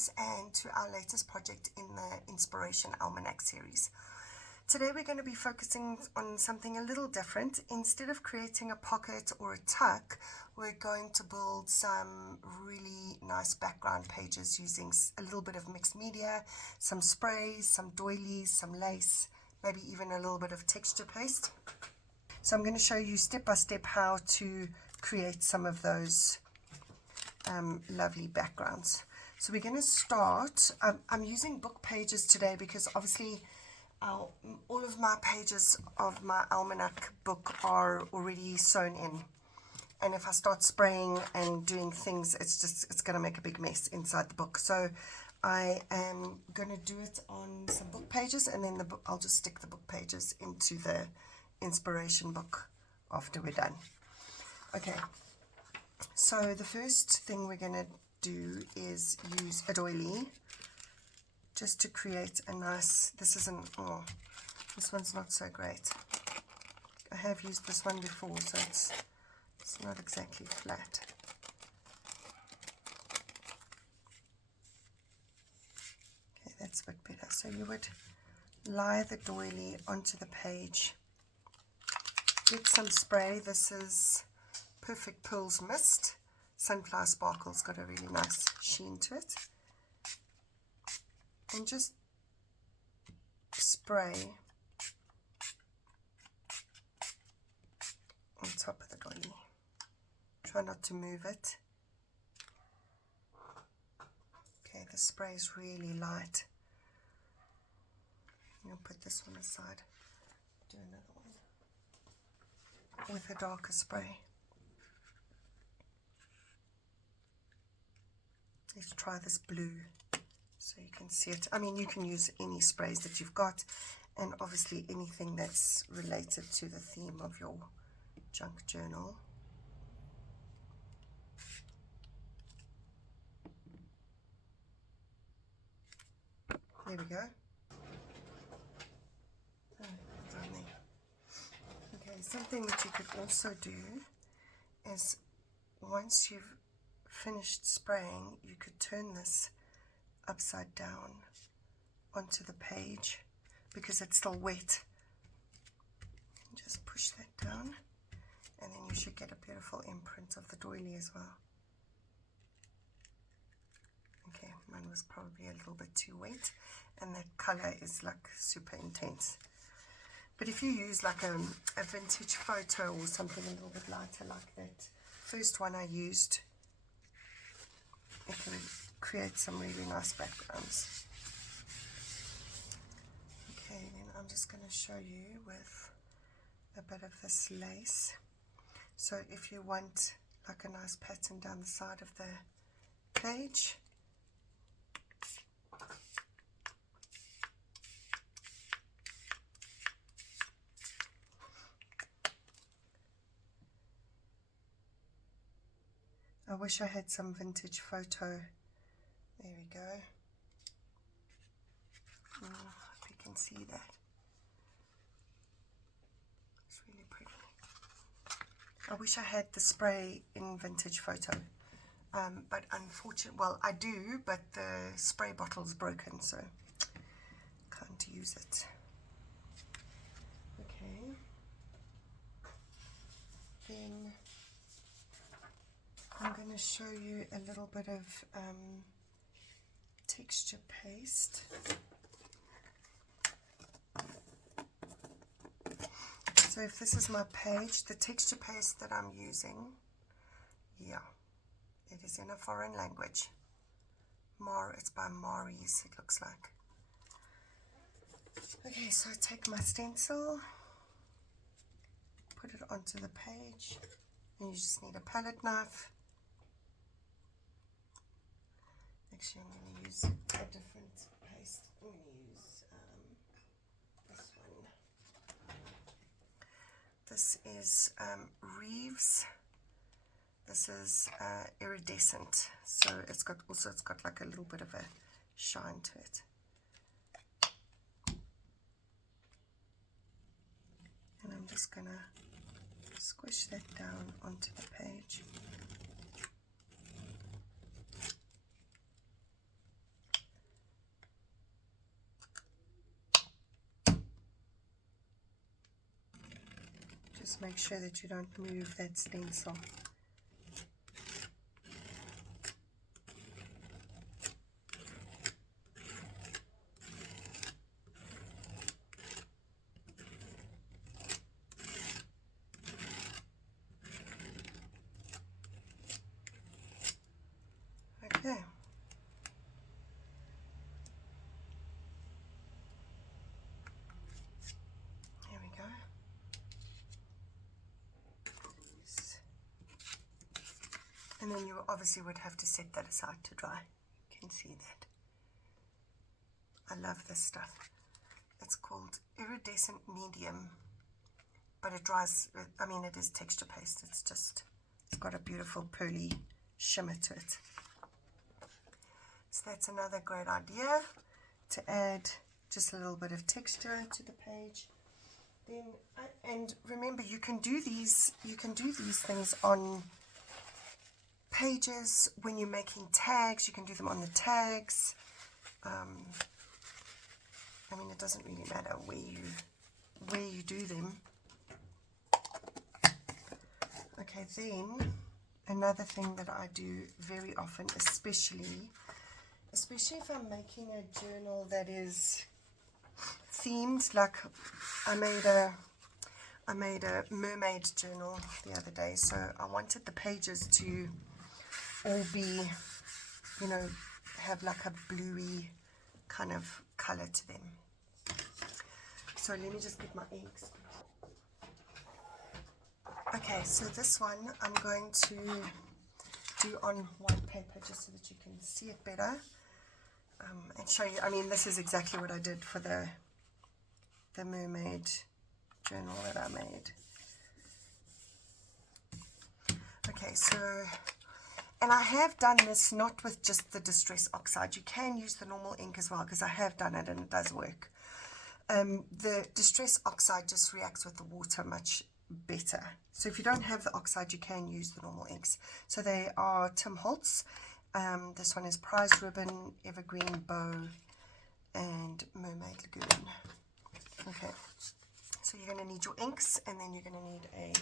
Greetings and to our latest project in the Inspiration Almanac series. Today we're going to be focusing on something a little different. Instead of creating a pocket or a tuck, we're going to build some really nice background pages using a little bit of mixed media, some sprays, some doilies, some lace, maybe even a little bit of texture paste. So I'm going to show you step by step how to create some of those lovely backgrounds. So we're going to start. I'm using book pages today because obviously all of my pages of my almanac book are already sewn in, and if I start spraying and doing things, it's going to make a big mess inside the book. So I am going to do it on some book pages, and then I'll just stick the book pages into the inspiration book after we're done. Okay, so the first thing we're going to do is use a doily just to create a nice, this one's not so great. I have used this one before, so it's not exactly flat. Okay, that's a bit better. So you would lie the doily onto the page. Get some spray. This is Perfect Pearls Mist. Sunflower Sparkle's got a really nice sheen to it. And just spray on top of the doily. Try not to move it. Okay, the spray is really light. I'll put this one aside. Do another one with a darker spray. Let's try this blue so you can see it. I mean, you can use any sprays that you've got, and obviously anything that's related to the theme of your junk journal. There we go. Oh, down there. Okay, something that you could also do is once you've finished spraying, you could turn this upside down onto the page because it's still wet. Just push that down, and then you should get a beautiful imprint of the doily as well. Okay, mine was probably a little bit too wet, and that color is like super intense. But if you use like a vintage photo or something a little bit lighter like that first one I used, it can create some really nice backgrounds. Okay, then I'm just going to show you with a bit of this lace. So if you want like a nice pattern down the side of the page, I wish I had some vintage photo. There we go. Oh, I hope you can see that. It's really pretty. I wish I had the spray in vintage photo. But unfortunately, well, I do, but the spray bottle's broken, so can't use it. Okay. Then I'm going to show you a little bit of texture paste. So if this is my page, the texture paste that I'm using, yeah, it is in a foreign language. It's by Maurice, it looks like. Okay, so I take my stencil, put it onto the page, and you just need a palette knife. Actually, I'm going to use a different paste. I'm going to use this one. This is Reeves. This is iridescent, so it's got like a little bit of a shine to it. And I'm just going to squish that down onto the page. Just make sure that you don't move that stencil. Okay. Here we go. And then you obviously would have to set that aside to dry. You can see that. I love this stuff. It's called iridescent medium, but it dries, I mean, it is texture paste. It's got a beautiful pearly shimmer to it. So that's another great idea, to add just a little bit of texture to the page. Then, and remember, you can do these things on pages when you're making tags. You can do them on the tags. I mean, it doesn't really matter where you do them. Okay, then another thing that I do very often, especially if I'm making a journal that is themed, like I made a mermaid journal the other day, so I wanted the pages to all be, you know, have like a bluey kind of color to them. So let me just get my inks. Okay, so this one I'm going to do on white paper just so that you can see it better, and show you. I mean, this is exactly what I did for the mermaid journal that I made. Okay, so, and I have done this not with just the Distress Oxide. You can use the normal ink as well, because I have done it and it does work. The Distress Oxide just reacts with the water much better. So if you don't have the oxide, you can use the normal inks. So they are Tim Holtz. This one is Prize Ribbon, Evergreen Bow, and Mermaid Lagoon. Okay, so you're going to need your inks, and then you're going to need a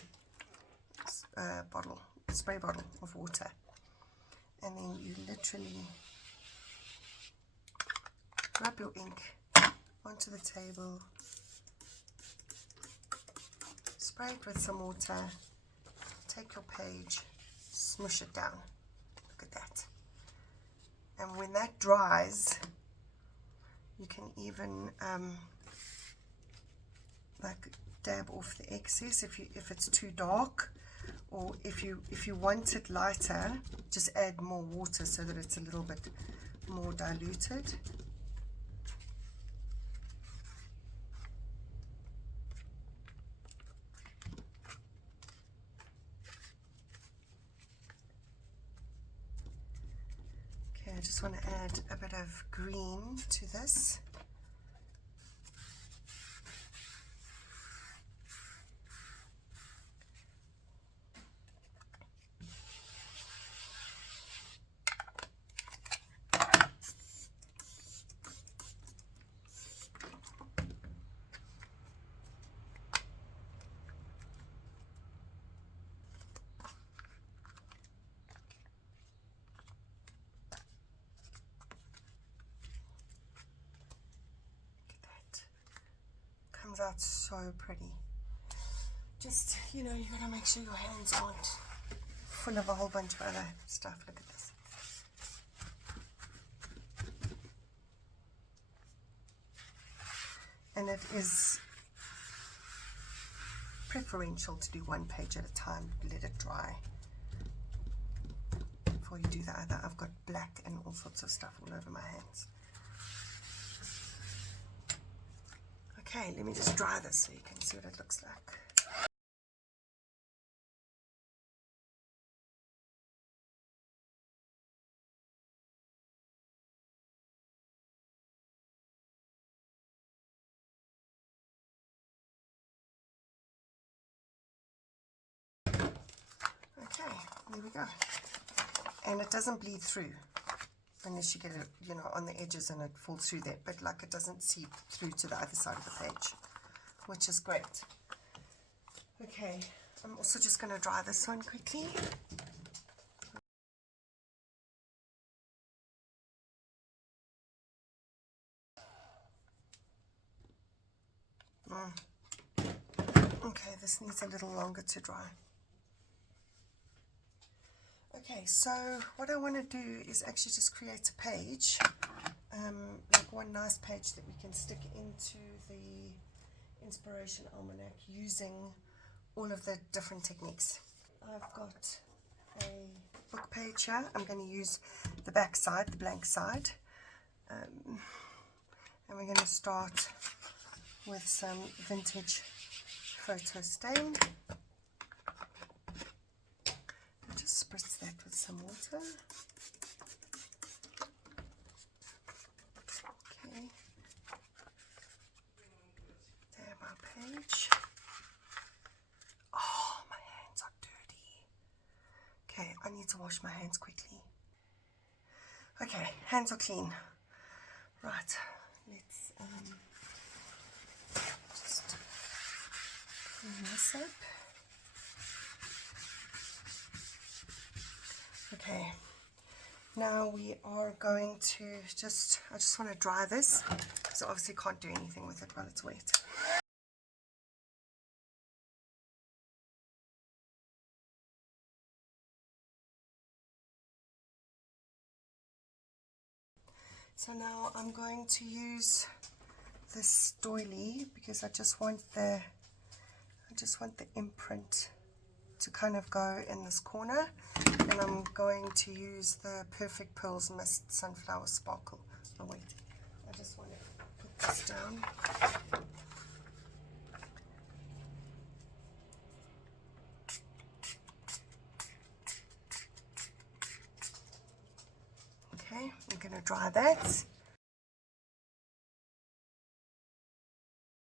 spray bottle of water. And then you literally rub your ink onto the table, spray it with some water, take your page, smush it down. Look at that. And when that dries, you can even like dab off the excess if it's too dark, or if you want it lighter, just add more water so that it's a little bit more diluted. Okay, I just want to add a bit of green to this. Comes out so pretty. Just, you know, you gotta make sure your hands aren't full of a whole bunch of other stuff. Look at this. And it is preferential to do one page at a time, let it dry before you do the other. I've got black and all sorts of stuff all over my hands. Okay, let me just dry this so you can see what it looks like. Okay, there we go. And it doesn't bleed through unless you get it, you know, on the edges and it falls through there, but like it doesn't seep through to the other side of the page, which is great. Okay, I'm also just going to dry this one quickly. Okay, this needs a little longer to dry. Okay, so what I want to do is actually just create a page, like one nice page that we can stick into the Inspiration Almanac using all of the different techniques. I've got a book page here. I'm going to use the back side, the blank side, and we're going to start with some vintage photo stain. Just spritz that with some water. Okay, there my page. Oh, my hands are dirty. Okay, I need to wash my hands quickly. Okay, hands are clean. Right, let's just clean this up. Okay, now we are going to I just want to dry this, because I obviously can't do anything with it while it's wet. So now I'm going to use this doily, because I just want the imprint to kind of go in this corner, and I'm going to use the Perfect Pearls Mist Sunflower Sparkle. Oh wait, I just want to put this down. Okay, I'm going to dry that.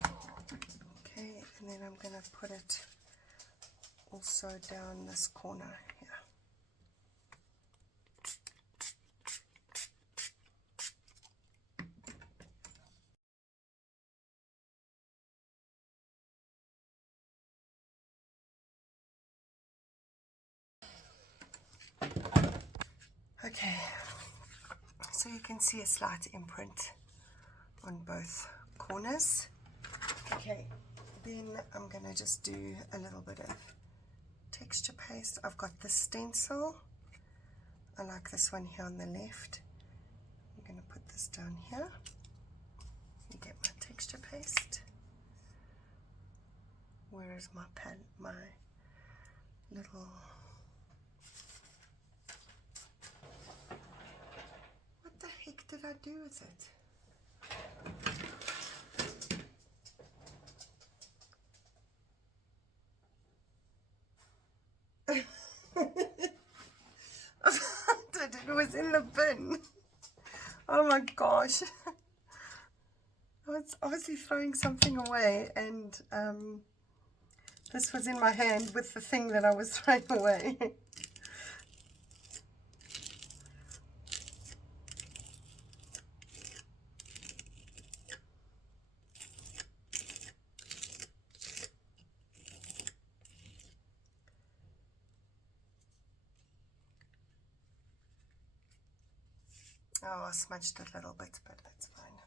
Okay, and then I'm going to put it also down this corner here. Okay, so you can see a slight imprint on both corners. Okay, then I'm going to just do a little bit of texture paste. I've got the stencil. I like this one here on the left. I'm going to put this down here and get my texture paste. Where is my pen? My little... What the heck did I do with it? It was in the bin. Oh my gosh. I was obviously throwing something away, and this was in my hand with the thing that I was throwing away. Oh, I smudged it a little bit, but that's fine.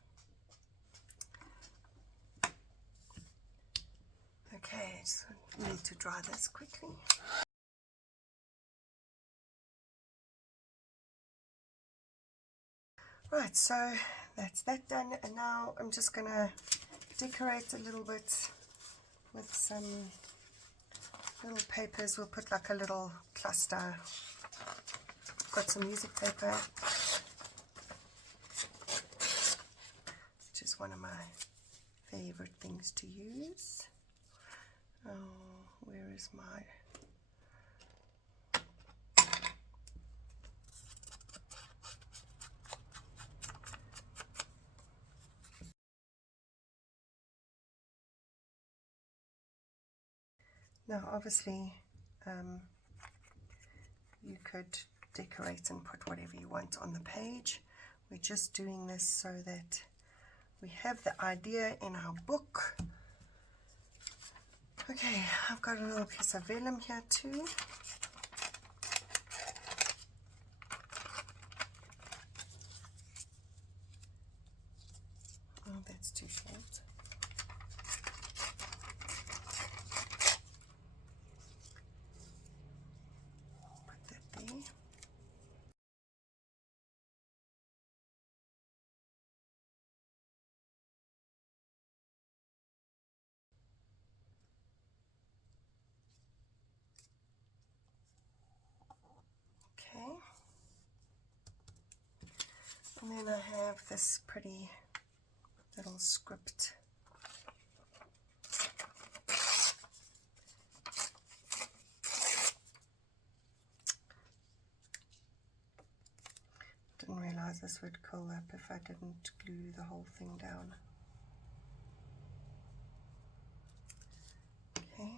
Okay, so I need to dry this quickly. Right, so that's that done, and now I'm just going to decorate a little bit with some little papers. We'll put like a little cluster. Got some music paper, which is one of my favorite things to use. Oh, where is my... Now, obviously, you could decorate and put whatever you want on the page. We're just doing this so that we have the idea in our book. Okay, I've got a little piece of vellum here too. Oh, that's too short. Put that there. Okay. And then I have this pretty little script. Didn't realize this would curl up if I didn't glue the whole thing down. Okay.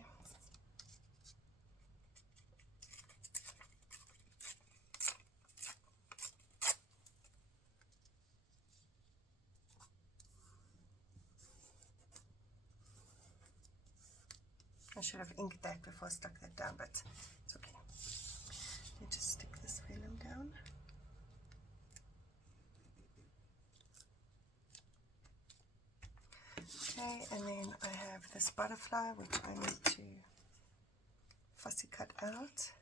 I should have inked that before I stuck that down, but it's okay. You just stick this vellum down. Okay, and then I have this butterfly which I need to fussy cut out.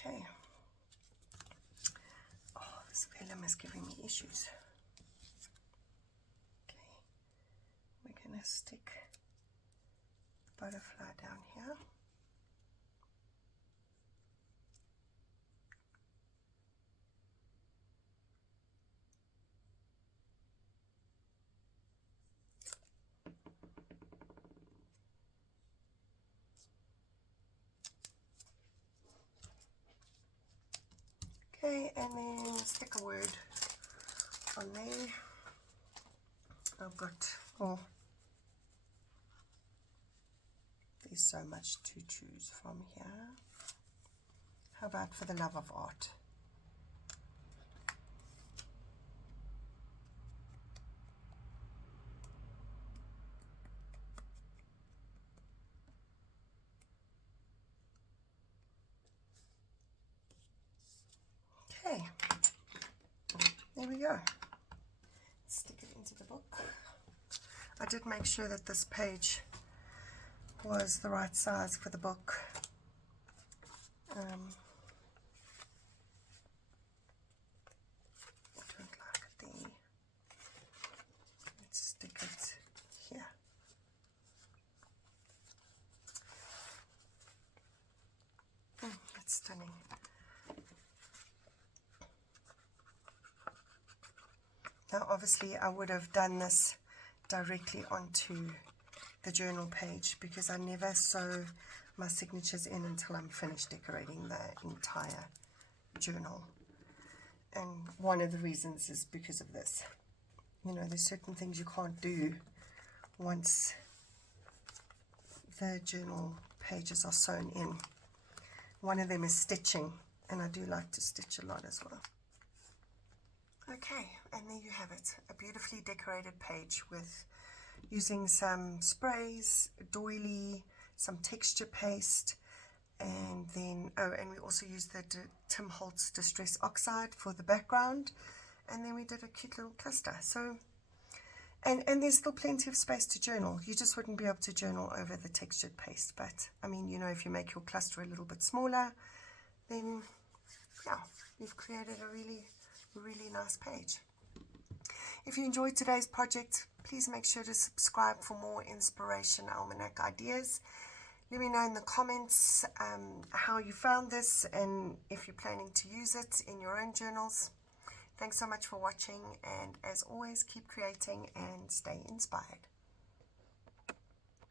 Okay. Oh, this vellum is giving me issues. Okay, we're going to stick the butterfly down here. Okay, and then stick a word on there. I've got, oh, there's so much to choose from here. How about for the love of art? Okay, there we go. Stick it into the book. I did make sure that this page was the right size for the book. I don't like it there. Let's stick it here. That's stunning. Now obviously I would have done this directly onto the journal page because I never sew my signatures in until I'm finished decorating the entire journal. And one of the reasons is because of this. You know, there's certain things you can't do once the journal pages are sewn in. One of them is stitching, and I do like to stitch a lot as well. Okay, and there you have it, a beautifully decorated page with using some sprays, a doily, some texture paste, and then, oh, and we also used the Tim Holtz Distress Oxide for the background, and then we did a cute little cluster. So, and there's still plenty of space to journal. You just wouldn't be able to journal over the textured paste, but I mean, you know, if you make your cluster a little bit smaller, then yeah, you've created a really nice page. If you enjoyed today's project, please make sure to subscribe for more Inspiration Almanac ideas. Let me know in the comments how you found this and if you're planning to use it in your own journals. Thanks so much for watching, and as always, keep creating and stay inspired.